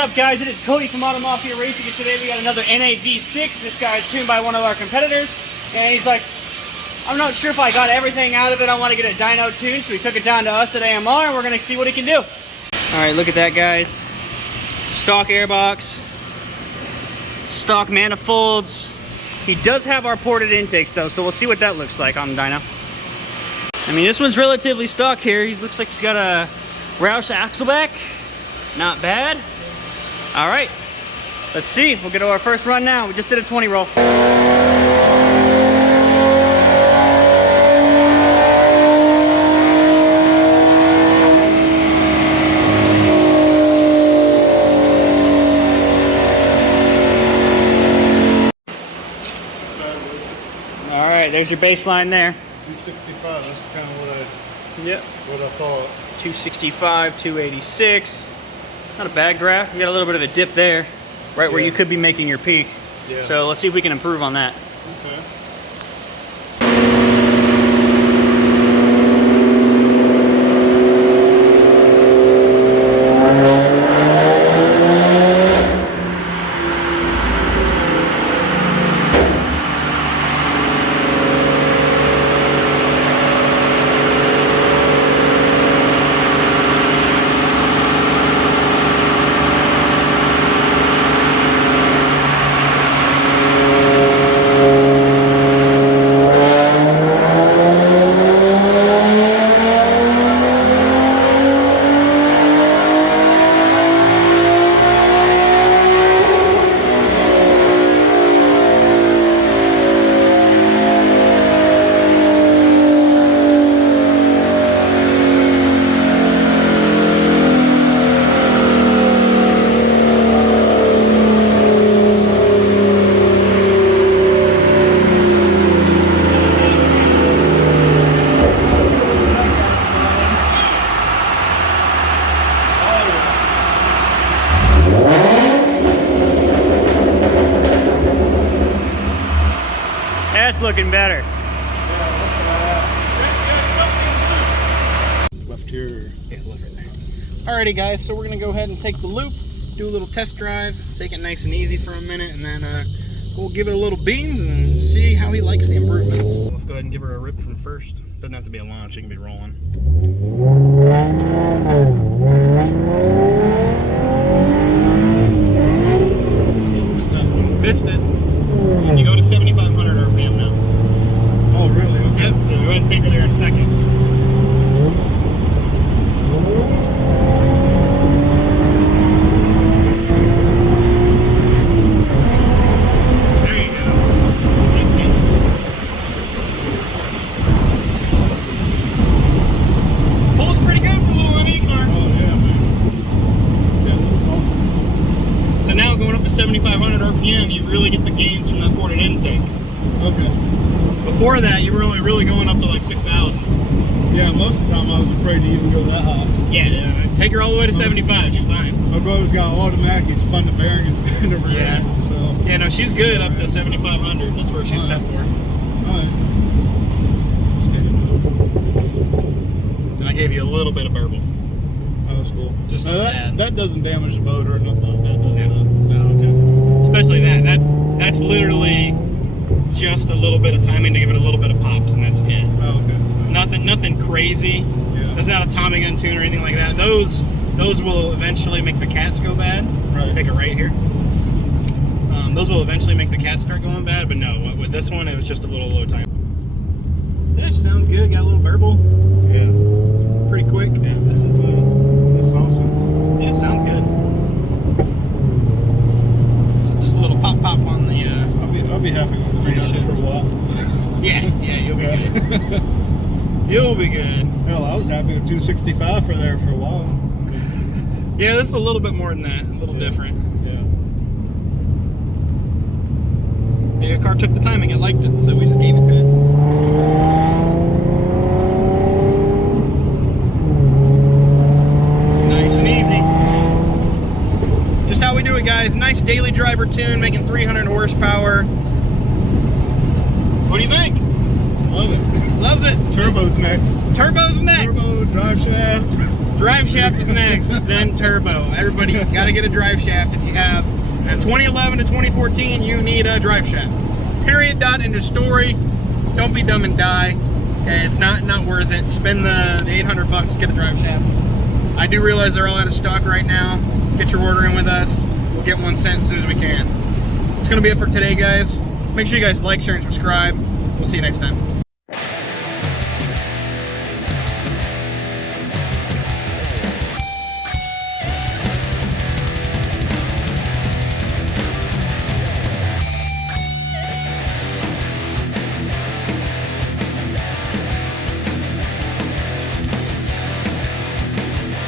up, guys? It is Cody from Auto Mafia Racing, and today we got another NAV6. This guy's tuned by one of our competitors, and he's like, I'm not sure if I got everything out of it. I want to get a dyno tune, so we took it down to us at AMR, and we're going to see what he can do. Alright, look at that, guys. Stock airbox, stock manifolds. He does have our ported intakes, though, so we'll see what that looks like on the dyno. I mean, this one's relatively stock here. He looks like he's got a Roush axle back. Not bad. All right, let's see. We'll get to our first run now. We just did a 20 roll. All right, there's your baseline there. 265, that's kind of what I thought. 265, 286. Not a bad graph. We got a little bit of a dip there, right where you could be making your peak. Yeah. So let's see if we can improve on that. Okay. That's looking better. Left here. Yeah, left right there. Alrighty, guys, so we're gonna go ahead and take the loop, do a little test drive, take it nice and easy for a minute, and then we'll give it a little beans and see how he likes the improvements. Let's go ahead and give her a rip from first. Doesn't have to be a launch, it can be rolling. Missed it. And you go to 7,500 RPM now. Oh, really? Okay. Yep, so go ahead and take her there in a second. There you go. That's good. Pulls pretty good for a little ME car. Oh, yeah, man. Yeah, this is awesome. So now going up to 7,500 RPM, you really get the gains from that ported intake. Okay. Before that, you were only really going up to like 6,000. Yeah, most of the time I was afraid to even go that high. Yeah, take her all the way to 75, she's fine. My brother's got automatic, he spun the bearing and over Yeah. that, so. Yeah, no, she's good up to 7,500. That's where she's set for. Alright. That's good. And I gave you a little bit of burble. Oh, that's cool. Just now sad. that doesn't damage the motor or nothing like that, does it? Yeah. No, okay. Especially that's literally just a little bit of timing to give it a little bit of pops, and that's it. Oh, okay. Nothing crazy. Yeah. That's not a Tommy gun tune or anything like that. Those will eventually make the cats go bad. Right. Take it right here. Those will eventually make the cats start going bad, but no, with this one, it was just a little low time. That sounds good. Got a little burble. Yeah. Pretty quick. Yeah, this is awesome. Yeah, sounds good. So just a little pop on the. I'll be happy with 300 for a while. Yeah, you'll be good. You'll be good. Hell, I was happy with 265 for there for a while. Yeah, this is a little bit more than that. A little different. Yeah, the car took the timing. It liked it, so we just gave it to it. Nice and easy. Just how we do it, guys. Nice daily driver tune, making 300 horsepower. What do you think? Love it. Loves it. Turbo's next. Turbo's next. Turbo, drive shaft. Drive shaft is next, then turbo. Everybody got to get a drive shaft. If you have a 2011 to 2014, you need a drive shaft. Period, dot, end of story. Don't be dumb and die. Okay, it's not worth it. Spend the 800 bucks, get a drive shaft. I do realize they're all out of stock right now. Get your order in with us. We'll get one sent as soon as we can. It's going to be it for today, guys. Make sure you guys like, share, and subscribe. We'll see you next time.